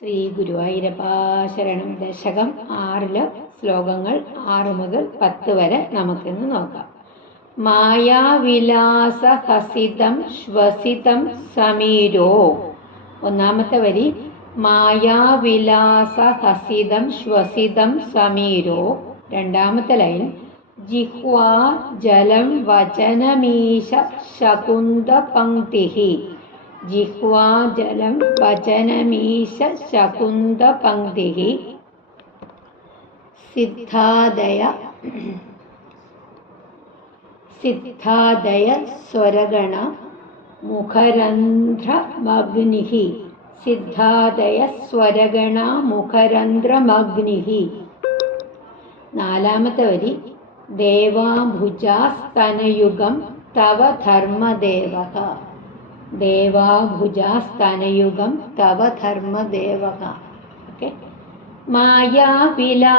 ശ്രീ ഗുരുവായൂരപ്പ ശരണം. ദശകം 6 ശ്ലോകങ്ങൾ 6 മുതൽ 10 വരെ നമുക്കിന്ന് നോക്കാം. മായാവിലാസ ഹസിതം ശ്വസിതം സമീരോ. ഒന്നാമത്തെ വരി മായാവിലാസ ഹസിതം ശ്വസിതം സമീരോ. രണ്ടാമത്തെ ലൈൻ ജിഹ്വാ ജലം വചനമീശ ശകുന്ത പങ്ക്തിഹി. ജിഹ്വാ ജലം വചനമീശ ശകുന്ത പങ്ക്തിഹി. സിദ്ധാദയ സ്വരഗണ മുഖരന്ധ്രമഗ്നിഹി. സിദ്ധാദയ സ്വരഗണ മുഖരന്ധ്രമഗ്നിഹി. നാലാമത്തെ വരി ദേവാഭുജാസ്തനയുഗം തവ ധർമ്മദേവക. ദേവാഭുജാസ്തനയുഗം തവ ധർമ്മദേവക. ഓക്കെ. മായാവിലാസഹസിതം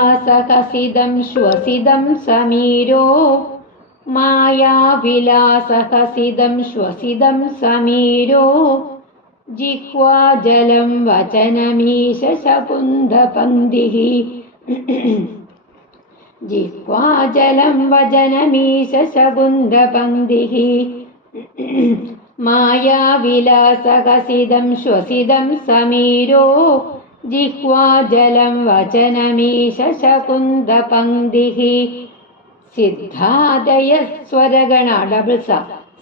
ശ്വസിതം സമീരോ. മായാവിലാസഹസിതം ശ്വസിതം സമീരോ. ജിഹ്വാ ജലം വചനമീശ ശകുന്ത പങ്ക്തിഹി. ജിഹ്വാ ജലം വചനമീശ ശകുന്ത പങ്ക്തിഹി. മായാവിലാസഹസിതം ശ്വസിതം സമീരോ. ജിഹ്വാ ജലം വചനമീശ ശകുന്ത പങ്ക്തിഹി. സിദ്ധാദയ സ്വരഗണ ഡബിൾ സ.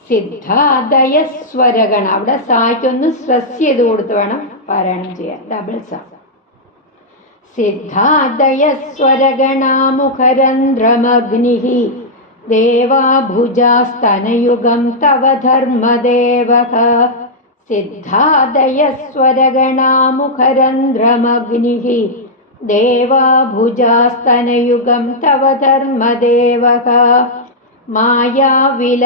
സിദ്ധാദയ സ്വരഗണ. അവിടെ സായ്ക്കൊന്ന് സ്ട്രെസ് ചെയ്ത് കൊടുത്ത് വേണം പാരായണം ചെയ്യാൻ. ഡബിൾ സ. സിദ്ധാദയ സ്വരഗണ മുഖരന്ധ്രമഗ്നിഹി. ദേവാഭുജാസ്തനയുഗം തവ ധർമ്മദേവക. സിദ്ധാദയ സ്വരഗണ മുഖരന്ധ്രമഗ്നിഹി. ദേവാഭുജാസ്തനയുഗം തവ ധർമ്മദേവക. മായാവിലാസഹസിതം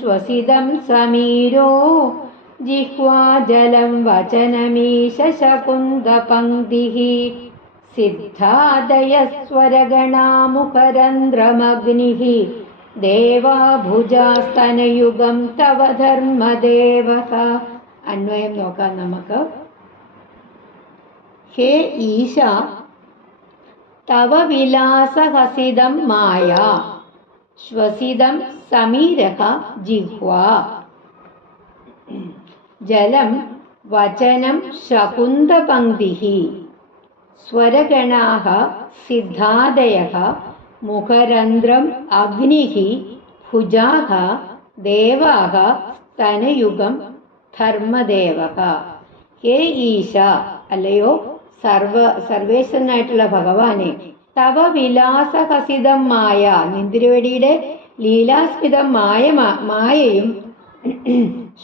ശ്വസിതം സമീരോ. ജിഹ്വാ ജലം വചനമീശ ശകുന്ത പങ്ക്തിഹി. സിദ്ധാദയ സ്വരഗണ മുഖരന്ധ്രമഗ്നിഹി. ദേവാഭുജാസ്തനയുഗം തവ ധർമ്മദേവക. അന്വയം നോക്കാം നമുക്ക്. ഹേ ഈശ തവ വിലാസഹസിതം മായ. ശ്വസിതം സമീരക ജിഹ്വാ. ജലം വചനം ശകുന്ത പങ്ക്തിഹി. സ്വരഗണാഃ സിദ്ധാദയഃ മുഖരന്ധ്രം അഗ്നിഃ. ഭുജാഃ ദേവാഃ സ്തനയുഗം ധർമ്മദേവക. ഹേ ഈശ, അല്ലയോ സർവേശ്വരനായിട്ടുള്ള ഭഗവാനെ, തവ വിലാസഹസിതം മായ, നിന്തിരുവടിയുടെ ലീലാസ്മിതം മായയും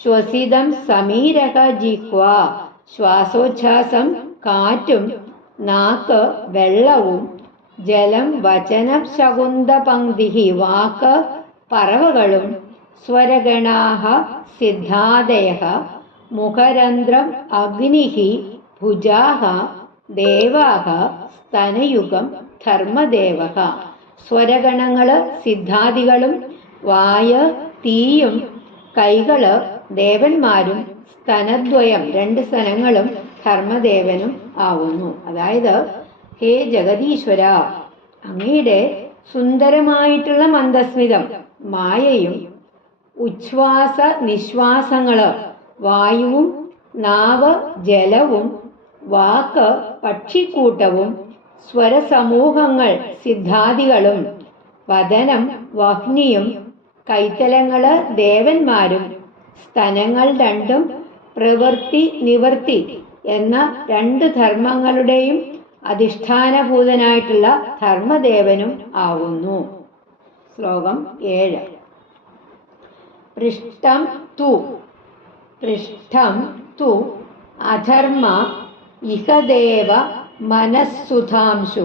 ശ്വസിതം സമീരക ജിഹ്വാ, ശ്വാസോച്ഛ്വാസം കാറ്റും നാക്ക് വെള്ളവും, ജലം വചനം ശകുന്ത പങ്ക്തിഹി, വാക്ക് പറവകളും, സ്വരഗണാഃ സിദ്ധാദയഃ മുഖരന്ധ്രം അഗ്നിഃ. ഭുജാഃ ദേവാഃ സ്തനയുഗം ധർമ്മദേവക. സ്വരഗണങ്ങള് സിദ്ധാദികളും, വായ് തീയും, കൈകള് ദേവന്മാരും, സ്തനദ്വയം 2 സ്തനങ്ങളും ധർമ്മദേവനും ആവുന്നു. അതായത് ഹേ ജഗദീശ്വര, അങ്ങയുടെ സുന്ദരമായിട്ടുള്ള മന്ദസ്മിതം മായയും, ഉച്ഛ്വാസ നിശ്വാസങ്ങള് വായുവും, നാവ് ജലവും, വാക്ക് പക്ഷിക്കൂട്ടവും, സ്വരസമൂഹങ്ങൾ സിദ്ധാദികളും, വദനം വഹ്നിയും, കൈത്തലങ്ങള് ദേവന്മാരും, സ്തനങ്ങൾ 2 പ്രവൃത്തി നിവൃത്തി എന്ന 2 ധർമ്മങ്ങളുടെയും അധിഷ്ഠാനഭൂതനായിട്ടുള്ള ധർമ്മദേവനും ആവുന്നു. ശ്ലോകം 7. പൃഷ്ടം തു അധർമ്മ ഇഹദേവ മനസ്സുധാംശു.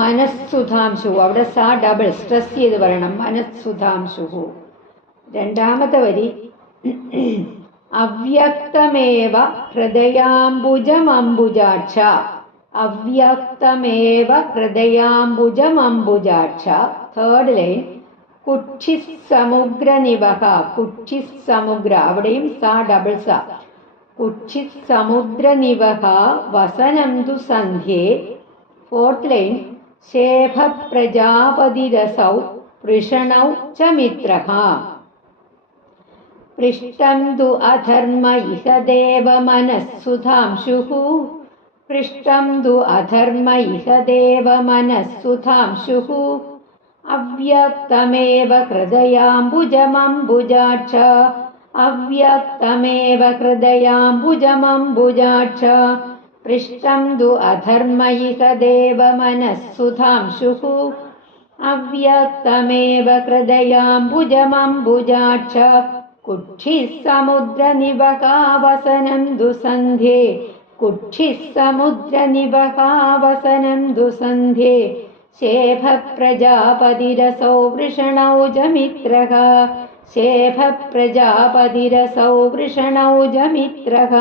മനസ്സുധാംശു, അവിടെ സാ ഡബിൾ സ്ട്രെസ് ചെയ്ത് പറയണം. മനസ്സുധാംശു. രണ്ടാമത്തെ വരി അവ്യക്തമേവ ഹൃദയാംബുജമംബുജാക്ഷ. അവ്യക്തമേവ ഹൃദയാംബുജമംബുജാക്ഷ. Third line കുക്ഷിസമുദ്ര നിവഹ. കുക്ഷിസമുദ്ര, അവിടെയും സാ ഡബിൾ സ. കുക്ഷിത് സമുദ്രനിവഹ വസനം തു സന്ധ്യേ. ഫോർത്ത് ലൈൻ ശേഭ പ്രജാപതിരസൗ വൃഷണൗ ച മിത്രഃ. പൃഷ്ടം തു അധർമ്മ ഇഹ ദേവമനഃസുധാംശുഃ. പൃഷ്ടം തു അധർമ്മ ഇഹ ദേവമനഃസുധാംശുഃ. അവ്യക്തമേവ ഹൃദയാംബുജമംബുജാക്ഷ. അവ്യക്തമേവ ഹൃദയാംബുജമംബുജാക്ഷ. പൃഷ്ടം തു അധർമ്മ ഇഹ ദേവമനഃസുധാംശുഃ. അവ്യക്തമേവ ഹൃദയാംബുജമംബുജാക്ഷ. കുക്ഷിഃ സമുദ്രനിവഹാവസനം ദുസന്ധ്യേ. കുക്ഷിഃ സമുദ്രനിവഹാവസനം ദുസന്ധ്യേ. ശേഭ പ്രജാപതിരസൗ വൃഷണൗ ച മിത്രഃ. ശേഭ പ്രജാപതിരസൗ വൃഷണൗ ച മിത്രഃ.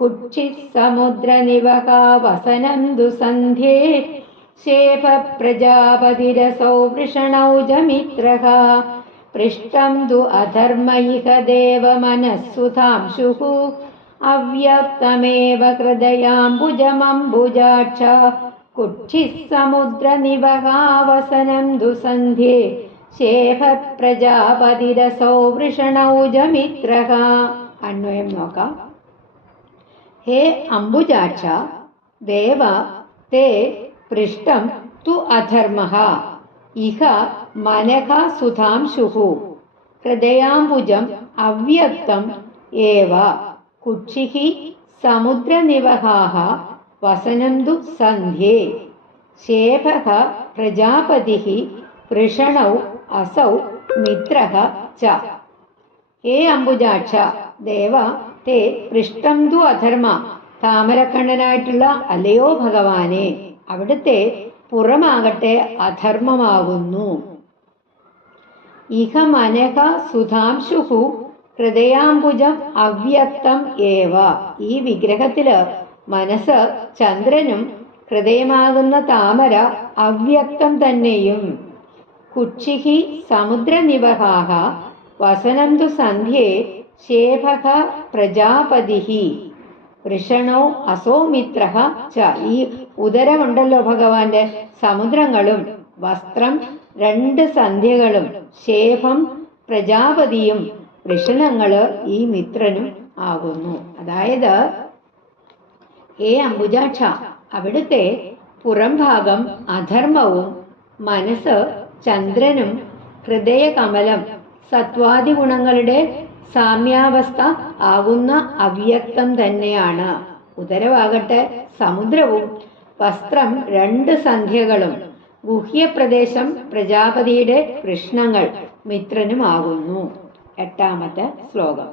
കുക്ഷിഃ സമുദ്രനിവഹാവസനം ദുസന്ധ്യേ. ശേഭ പ്രജാപതിരസൗ വൃഷണൗ ച മിത്രഃ. പൃഷ്ടം തു അധർമ്മ ഇഹ ദേവമനഃസുധാംശുഃ. അവ്യക്തമേവ ഹൃദയാംബുജമംബുജാക്ഷ. കുക്ഷിഃ സമുദ്രനിവഹാവസനം ദുസന്ധ്യേ. ശേഭ പ്രജാപതിരസൗ വൃഷണൗ ച മിത്രഃ. അന്വയം നോക്കാം. ഹേ അംബുജാക്ഷ, ദേവ തേ പൃഷ്ടം തു അധർമ്മഃ ഇഹ മനഃ സുധാംശുഃ. ഹൃദയാംബുജം അവ്യക്തം ഏവ. കുക്ഷിഃ സമുദ്രനിവഹാഃ വസനം തു സന്ധ്യേ. ശേഭഃ പ്രജാപതിഃ വൃഷണൗ അസൗ മിത്രഃ ച. ഹേ അംബുജാക്ഷ, ദേവ തേ പൃഷ്ടം തു അധർമ്മ. താമരക്കണ്ണനായിട്ടുള്ള അല്ലയോ ഭഗവാനെ, അവിടുത്തെ പുറമാകട്ടെ അധർമ്മമാകുന്നു. ഇഹ മനഃ സുധാംശുഃ ഹൃദയാംബുജം അവ്യക്തം ഏവ. ഈ വിഗ്രഹത്തില് മനസ്സ് ചന്ദ്രനും ഹൃദയമാകുന്ന താമര അവ്യക്തം തന്നെയും. കുക്ഷിഃ സമുദ്രനിവഹാഃ വസനം തു സന്ധ്യേ. ശേഭഃ പ്രജാപതിഃ വൃഷണോ അസോ മിത്രഃ ച. ഈ ഉദരമുണ്ടല്ലോ ഭഗവാന്റെ, സമുദ്രങ്ങളും വസ്ത്രം രണ്ട് സന്ധ്യകളും ശേഭം പ്രജാപതിയും വൃഷണങ്ങള് ഈ മിത്രനും ആകുന്നു. അതായത് ഹേ അംബുജാക്ഷ, അവിടുത്തെ പുറംഭാഗം അധർമ്മവും മനസ്സ് ചന്ദ്രനും ഹൃദയകമലം സത്വാദി ഗുണങ്ങളുടെ സാമ്യാവസ്ഥ ആകുന്ന അവ്യക്തം തന്നെയാണ്. ഉദരവാകട്ടെ സമുദ്രവും വസ്ത്രം രണ്ട് സന്ധ്യകളും ഗുഹ്യപ്രദേശം പ്രജാപതിയുടെ കൃഷ്ണങ്ങൾ മിത്രനുമാകുന്നു. എട്ടാമത്തെ ശ്ലോകം.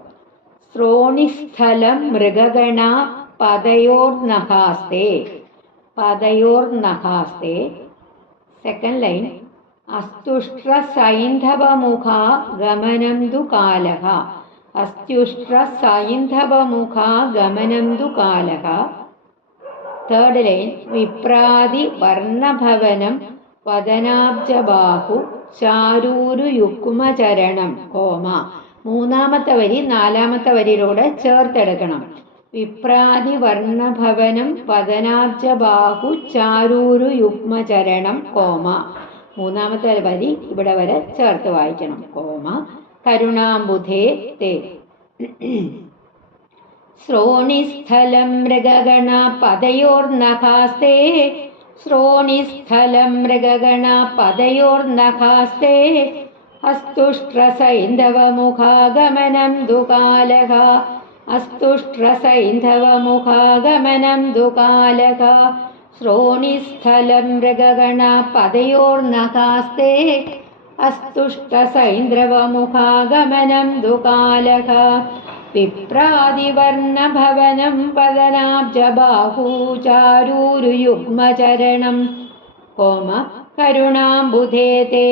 ശ്രോണിസ്ഥലം മൃഗഗണ പദയോർനഹാസ്തേ. പദയോർനഹാസ്തേ. സെക്കൻഡ് ലൈൻ അസ്തുഷ്ട്ര സൈന്ധവമുഖാ ഗമനം തു കാലഃ. അസ്തുഷ്ട്ര സൈന്ധവമുഖാ ഗമനം തു കാലഃ. തേർഡ് ലൈൻ വിപ്രാതി വർണ്ണഭവനം വദനാബ്ജബാഹു ചാരൂരു യുഗ്മചരണം കോമ. മൂന്നാമത്തെ വരി നാലാമത്തെ വരിയിലൂടെ ചേർത്തെടുക്കണം. വിപ്രാതി വർണ്ണഭവനം വദനാബ്ജബാഹു ചാരൂരു യുഗ്മചരണം കോമ. മൂന്നാമത്തെ വരി ഇവിടെ വരെ ചേർത്ത് വായിക്കണം. കോമ. കരുണാംബുധേ തേ. ശ്രോണിസ്ഥലം മൃഗഗണ പദയോർനഖാസ്തേ. ശ്രോണിസ്ഥലം മൃഗഗണ പദയോർനഖാസ്തേ. അസ്തുഷ്ട്രസൈന്ധവമുഖാഗമനം ദുകാലഃ. അസ്തുഷ്ട്രസൈന്ധവമുഖാഗമനം ദുകാലഃ. ശ്രോണിസ്ഥലം മൃഗഗണ പദയോർനഖാസ്തേ. അസ്തുഷ്ടസൈന്ദ്രവമുഖാഗമനം ദുകാലഃ. വിപ്രാതിവർണഭവനം പദനാബ്ജബാഹൂചാരൂരുയുഗ്മചരണം കോമ. കരുണാംബുധേ തേ.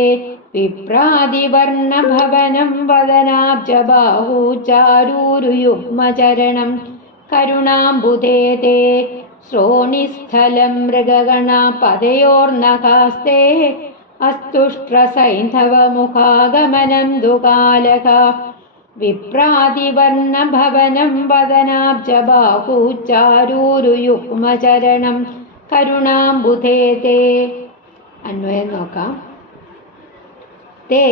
വിപ്രാതിവർണഭവനം വദനാബ്ജബാഹൂചാരൂരുയുഗ്മചരണം കരുണാംബുധേ തേ. ശ്രോണിസ്ഥലം മൃഗഗണ പദയോർനഖാസ്തേ. അസ്തുഷ്ട്രസൈന്ധവമുഖാഗമനം ദുകാലഃ. വിപ്രാതിവർണഭവനം വദനാബ്ജബാഹുചാരൂരുയുഗ്മചരണം കരുണാംബുധേ തേ. അന്വയം നോക്കാം. തേ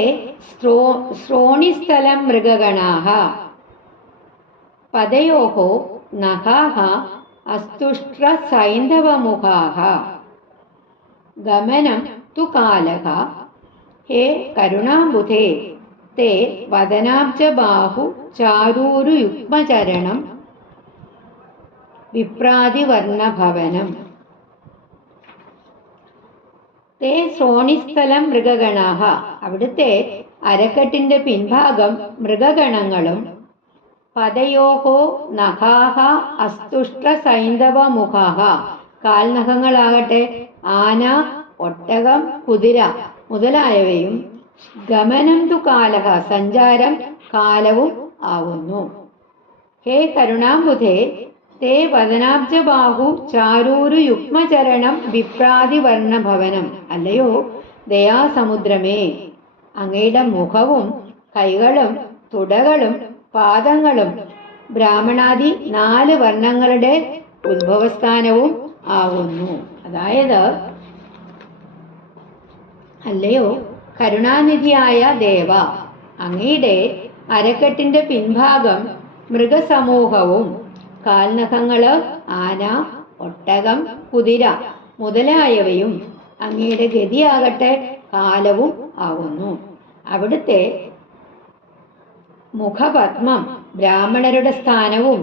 ശ്രോണിസ്ഥലം മൃഗഗണാഃ പദയോഃ നഖാഃ അസ്തുഷ്ട്രസൈന്ധവമുഖാഃ ഗമനം തു കാലഃ. ഹേ കരുണാംബുധേ തേ വദനാബ്ജബാഹു ചാരൂരുയുഗ്മചരണം വിപ്രാതിവർണഭവനം. തേ ശ്രോണിസ്ഥലം മൃഗഗണാഃ അവിടുത്തെ അരക്കെട്ടിന്റെ പിൻഭാഗം മൃഗഗണങ്ങളും പദയോഹോ നഖാഹ അസ്തുഷ്ട്രസൈന്ധവമുഖാഃ കാൽനഖങ്ങളാകട്ടെ ആന, ഒട്ടകം, കുതിര മുതലായവയും ഗമനം തു കാലഃ സഞ്ചാരം കാലവും ആവുന്നു. ഹേ കരുണാംബുധേ തേ വദനാബ്ജബാഹു ചാരൂരുയുഗ്മചരണം വിപ്രാതിവർണഭവനം. അല്ലയോ ദയാസമുദ്രമേ, അങ്ങയുടെ മുഖവും കൈകളും തുടകളും പാദങ്ങളും ബ്രാഹ്മണാദി 4 വർണ്ണങ്ങളുടെ ഉത്ഭവസ്ഥാനവും ആവുന്നു. അതായത് അല്ലയോ കരുണാനിധിയായ ദേവ, അങ്ങയുടെ അരക്കെട്ടിന്റെ പിൻഭാഗം മൃഗസമൂഹവും കാൽനഖങ്ങള് ആന, ഒട്ടകം, കുതിര മുതലായവയും അങ്ങയുടെ ഗതിയാകട്ടെ കാലവും ആവുന്നു. അവിടുത്തെ മുഖപത്മം ബ്രാഹ്മണരുടെ സ്ഥാനവും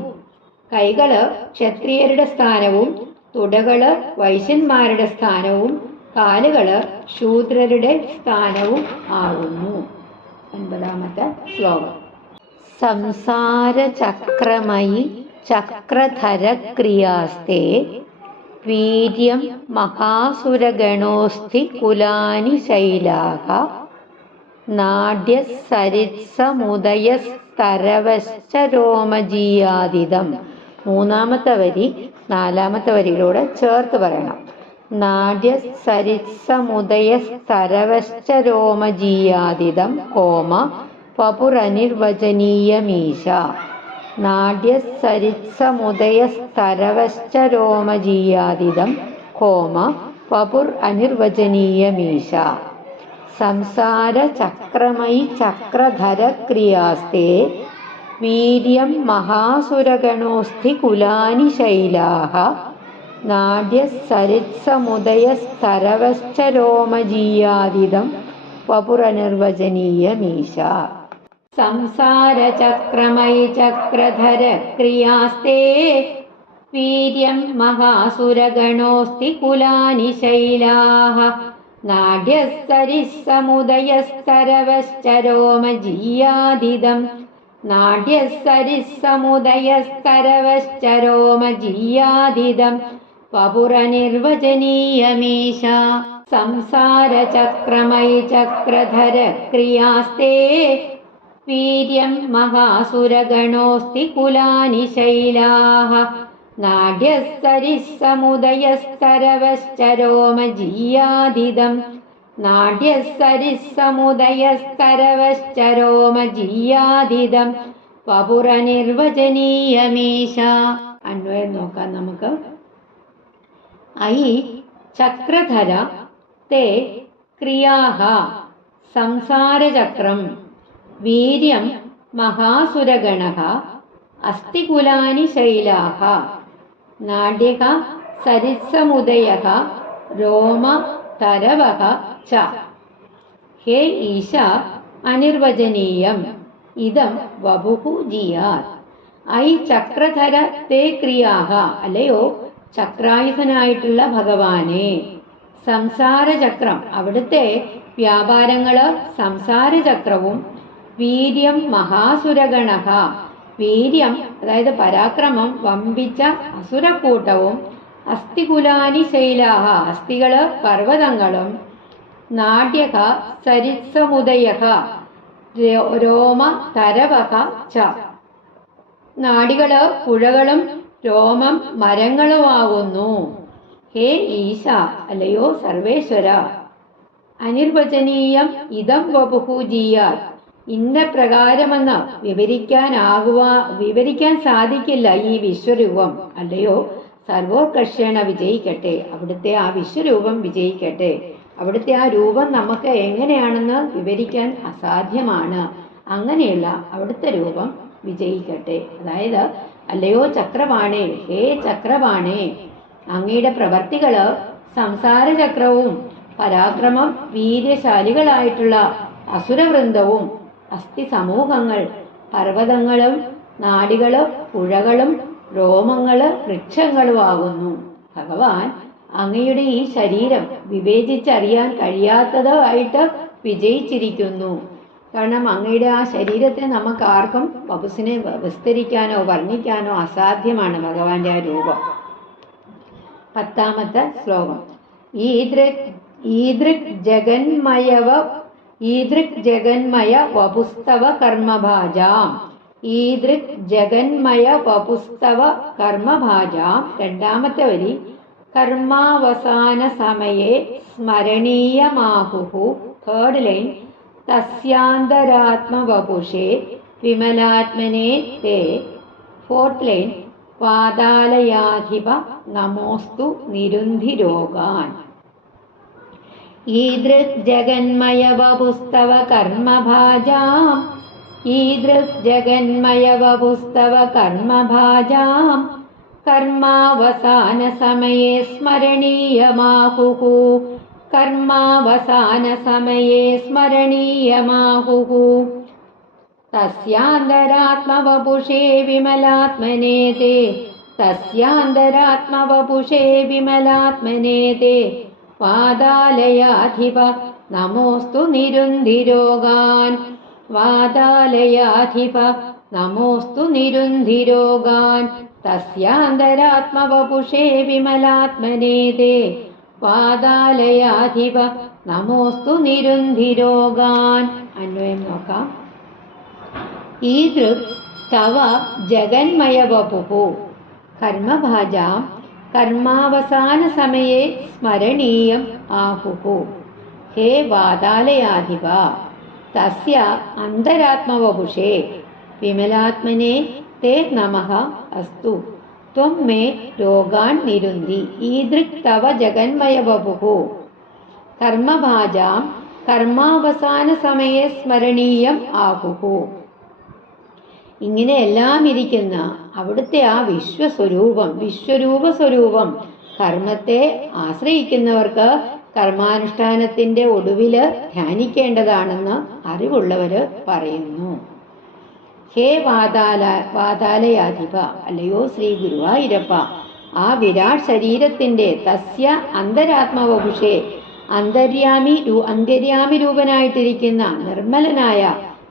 കൈകള് ക്ഷത്രിയരുടെ സ്ഥാനവും തുടകള് വൈശ്യന്മാരുടെ സ്ഥാനവും കാലുകള് ശൂദ്രരുടെ സ്ഥാനവും ആവുന്നു. 9ാമത്തെ ശ്ലോകം. സംസാരചക്രമയി ചക്രധരക്രിയാസ്തേ വീര്യം മഹാസുരഗണോസ്തി കുലാനി ശൈലാഃ നാട്യസരിത്സമുദയസ്തരവശ്ച രോമജീയാദിതം. 3ാമത്തെ വരി 4ാമത്തെ വരിയിലൂടെ ചേർത്ത് പറയണം. നാട്യസരിത്സമുദയസ്തരവശ്ച രോമജീയാദിതം കോമ വപുരനിർവചനീയമീശ. നാട്യസരിത്സമുദയസ്തരവശ്ച രോമജീയാദിതം കോമ വപുർ അനിർവചനീയമീശ. സംസാരചക്രമയി ചക്രധരക്രിയാസ്തേ വീര്യം മഹാസുരഗണോസ്തി കുലാനി ശൈലാഃ നാട്യസരിത്സമുദയസ്തരവശ്ച രോമജീയാദിതം വപുരനിർവചനീയമീശ. സംസാരചക്രമയി ചക്രധരക്രിയാസ്തേ വീര്യം മഹാസുരഗണോസ്തി കുലാനി ശൈലാഃ നാട്യസരിത്സമുദയസ്തരവശ്ച രോമജീയാദിതം നാട്യസരിത്സമുദയസ്തരവശ്ച രോമജീയാദിതം വപുരനിർവചനീയമീശ. സംസാരചക്രമയി ചക്രധരക്രിയാസ്തേ വീര്യം മഹാസുരഗണോസ്തി കുലാനി ശൈലാഃ നാട്യസരിത്സമുദയസ്തരവശ്ച രോമജീയാദിതം നാട്യസരിത്സമുദയസ്തരവശ്ച രോമജീയാദിതം വപുരനിർവചനീയമീശ. അന്വയം നോക്കാം നമുക്ക്. ഐ ചക്രധര തേ ക്രിയാഃ സംസാരചക്രം വീര്യം മഹാസുരഗണഃ അസ്ഥികുലാനി ശൈലാഃ നാട്യഃ സരിത്സമുദയഃ രോമതരവഃ ച. ഹേ ഈശ അനിർവചനീയം ഇദം വപുഃ ജിയാത്. ഐ ചക്രധര തേ ക്രിയാഃ അല്ലയോ ചക്രായുധനായിട്ടുള്ള ഭഗവാനെ. സംസാരചക്രം അവിടുത്തെ വ്യാപാരങ്ങള് സംസാരചക്രവും വീര്യം മഹാസുരഗണഃ വീര്യം അതായത് പരാക്രമം വമ്പിച്ച അസുരക്കൂട്ടവും അസ്ഥികുലാനി ശൈലാഃ അസ്ഥികള് പർവ്വതങ്ങളും നാട്യഃ സരിത്സമുദയഃ രോമതരവഃ ച നാഡികള് പുഴകളും രോമം മരങ്ങളുമാകുന്നു. ഹേ ഈശ അല്ലയോ സർവേശ്വര. അനിർവചനീയം ഇദം വപുഃ ജിയാത് ഇന്ന പ്രകാരമെന്ന് വിവരിക്കാൻ സാധിക്കില്ല ഈ വിശ്വരൂപം. അല്ലയോ സർവോത്കർഷേണ വിജയിക്കട്ടെ, അവിടുത്തെ ആ വിശ്വരൂപം വിജയിക്കട്ടെ. അവിടുത്തെ ആ രൂപം നമുക്ക് എങ്ങനെയാണെന്ന് വിവരിക്കാൻ അസാധ്യമാണ്. അങ്ങനെയുള്ള അവിടുത്തെ രൂപം വിജയിക്കട്ടെ. അതായത് അല്ലയോ ചക്രപാണേ, ഹേ ചക്രപാണേ, അങ്ങയുടെ പ്രവർത്തികള് സംസാരചക്രവും പരാക്രമം വീര്യശാലികളായിട്ടുള്ള അസുരവൃന്ദവും അസ്ഥി സമൂഹങ്ങൾ പർവ്വതങ്ങളും നാടികളും പുഴകളും രോമങ്ങള് വൃക്ഷങ്ങളുമാകുന്നു. ഭഗവാൻ അങ്ങയുടെ ഈ ശരീരം വിവേചിച്ചറിയാൻ കഴിയാത്തതായിട്ട് വിജയിച്ചിരിക്കുന്നു. കാരണം അങ്ങയുടെ ആ ശരീരത്തെ നമുക്ക് ആർക്കും വപുസിനെ വിസ്തരിക്കാനോ വർണ്ണിക്കാനോ അസാധ്യമാണ് ഭഗവാന്റെ ആ രൂപം. 10ാമത്തെ ശ്ലോകം. ഈദൃക് ജഗന്മയ വപുസ്തവ കർമ്മഭാജാം. ഈദൃക് ജഗന്മയ വപുസ്തവ കർമ്മഭാജാം. 2ാമത്തെ വരി. കർമാവസാന സമയേ സ്മരണീയമാഹുഹു. 3rd line. തസ്യാന്തരാത്മവപുഷേ വിമലാത്മനേ തേ. 4th line. പാതാലയാധിപ നമോസ്തു നിരുന്ധിരോഗാൻ. ഈദൃക് ജഗന്മയ വപുസ്തവ കർമ്മഭാജാം. ഈദൃക് ജഗന്മയ വപുസ്തവ കർമ്മഭാജാം. കർമാവസാന സമയേ സ്മരണീയമാഹുഹു. കർമാവസാന സമയേ സ്മരണീയമാഹുഹു. തസ്യാന്തരാത്മവപുഷേ വിമലാത്മനേ തേ. തസ്യാന്തരാത്മവപുഷേ വിമലാത്മനേ തേ. വാതാലയാധിപ നമോസ്തു നിരുന്ധിരോഗാൻ. വാതാലയാധിപ നമോസ്തു നിരുന്ധിരോഗാൻ. തസ്യാന്തരാത്മവപുഷേ വിമലാത്മനേ തേ. വാതാലയാധിപ നമോസ്തു നിരുന്ധിരോഗാൻ. അന്വയം നോക്കാം. ഈദൃക് തവ ജഗന്മയ വപുഃ കർമ്മഭാജാം കർമാവസാന സമയേ സ്മരണീയം ആഹുഃ. ഹേ വാതാലയാധിപ തസ്യ അന്തരാത്മവപുഷേ വിമലാത്മനേ തേ നമഃ അസ്തു. ത്വം മേ രോഗാൻ നിരുന്ധി. ഈദൃക് തവ ജഗന്മയ വപുഃ കർമ്മഭാജാം കർമാവസാന സമയേ സ്മരണീയം ആഹുഃ. ഇങ്ങനെ എല്ലാം ഇരിക്കുന്ന അവിടുത്തെ ആ വിശ്വരൂപ സ്വരൂപം കർമ്മത്തെ ആശ്രയിക്കുന്നവർക്ക് കർമാനുഷ്ഠാനത്തിന്റെ ഒടുവില് ധ്യാനിക്കേണ്ടതാണെന്ന് അറിവുള്ളവര് പറയുന്നു. ഹേ വാതാലയാധിപ, അല്ലയോ ശ്രീ ഗുരുവായൂരപ്പ, ആ വിരാട് ശരീരത്തിന്റെ തസ്യ അന്തരാത്മവപുഷേ അന്തര്യാമി രൂപനായിട്ടിരിക്കുന്ന നിർമ്മലനായ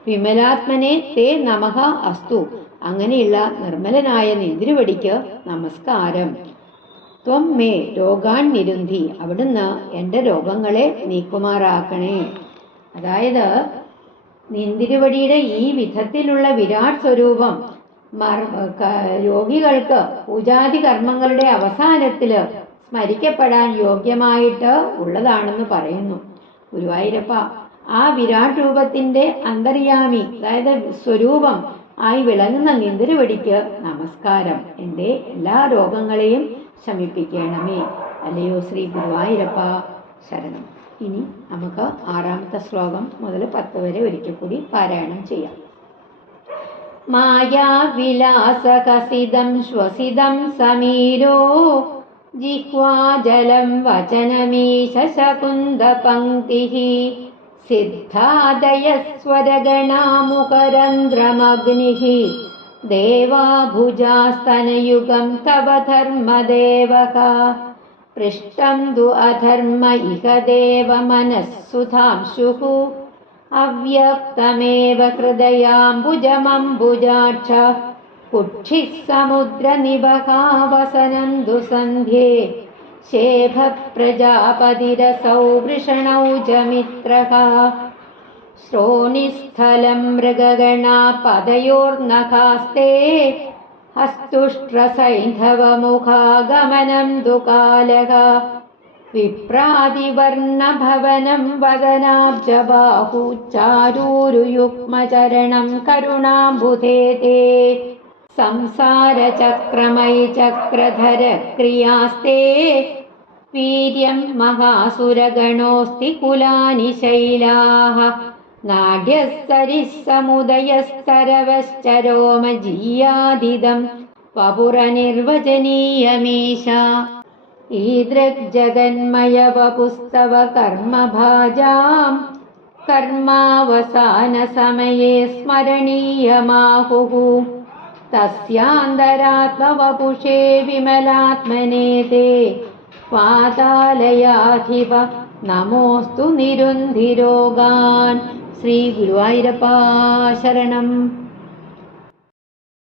വിമലാത്മനെ തേ നമഃ അസ്തു. അങ്ങനെയുള്ള നിർമ്മലനായ നിന്തിരുവടിക്ക് നമസ്കാരം. ത്വം മേ രോഗാൻ നിരുന്ധി, അവിടുന്ന് എൻ്റെ രോഗങ്ങളെ നീക്കുമാറാക്കണേ. അതായത് നിന്തിരുവടിയുടെ ഈ വിധത്തിലുള്ള വിരാട് സ്വരൂപം രോഗികൾക്ക് പൂജാതി കർമ്മങ്ങളുടെ അവസാനത്തില് സ്മരിക്കപ്പെടാൻ യോഗ്യമായിട്ട് ഉള്ളതാണെന്ന് പറയുന്നു. ഗുരുവായൂരപ്പ, ആ വിരാട് രൂപത്തിന്റെ അന്തര്യാമി, അതായത് സ്വരൂപം ആയി വിളങ്ങുന്ന നിന്തിരുവടിക്ക് നമസ്കാരം. എൻ്റെ എല്ലാ രോഗങ്ങളെയും ശമിപ്പിക്കണമേ. അല്ലയോ ശ്രീ ഗുരുവായൂരപ്പ ശരണം. ഇനി നമുക്ക് 6ാമത്തെ ശ്ലോകം മുതൽ 10 വരെ ഒരിക്കൽ കൂടി പാരായണം ചെയ്യാം. മായാവിലാസകസിതം ശ്വസിതം സമീരോ ജിഹ്വാജലം വചനമീശ ശകുന്തപംക്തിഃ സിദ്ധാദയസ്വരഗണാമുഖരന്ധ്രമഗ്നിഃ ദേവാഭുജാസ്തനയുഗം തവ ധർമ്മദേവഃ പൃഷ്ടം തു അധർമ്മ ഇഹ ദേവ മനഃസുധാംശുഃ അവ്യക്തമേവ ഹൃദയാംബുജമംബുജാക്ഷ കുക്ഷിഃ സമുദ്രനിബഹാവസനം ദുസന്ധ്യേ ശേഭ പ്രജാപതിരസൗ വൃഷണൗ ചമിത്രഃ ശ്രോണിസ്ഥലം മൃഗഗണാ പദയോർനഖാസ്തേ ഹസ്തുഷ്ട്രസൈന്ധവമുഖാഗമനം ദുകാലഃ വിപ്രാതിവർണഭവനം വദനാബ്ജബാഹുച്ചാരൂരുയുഗ്മചരണം കരുണാംബുധേ തേ സംസാരചക്രമയി ചക്രധര ക്രിയാസ്തേ വീര്യം മഹാസുരഗണോസ്തി കുലാനി ശൈലാഃ നാട്യസ്തരിസ്സമുദയസ്തരവശ്ചരോമജീയാദിദം വപുരനിർവചനീയമീശ ഈദൃഗ്ജഗന്മയവപുസ്തവ കർമ്മഭാജാം കർമാവസാനസമയേ സ്മരണീയമാഹുഃ തസ്യാന്തരാത്മവപുഷേ വിമലാത്മനേ തേ പാതാലയാധിപ നമോസ്തു നിരുന്ധിരോഗാൻ. ശ്രീ ഗുരുവായൂരപ്പാ ശരണം.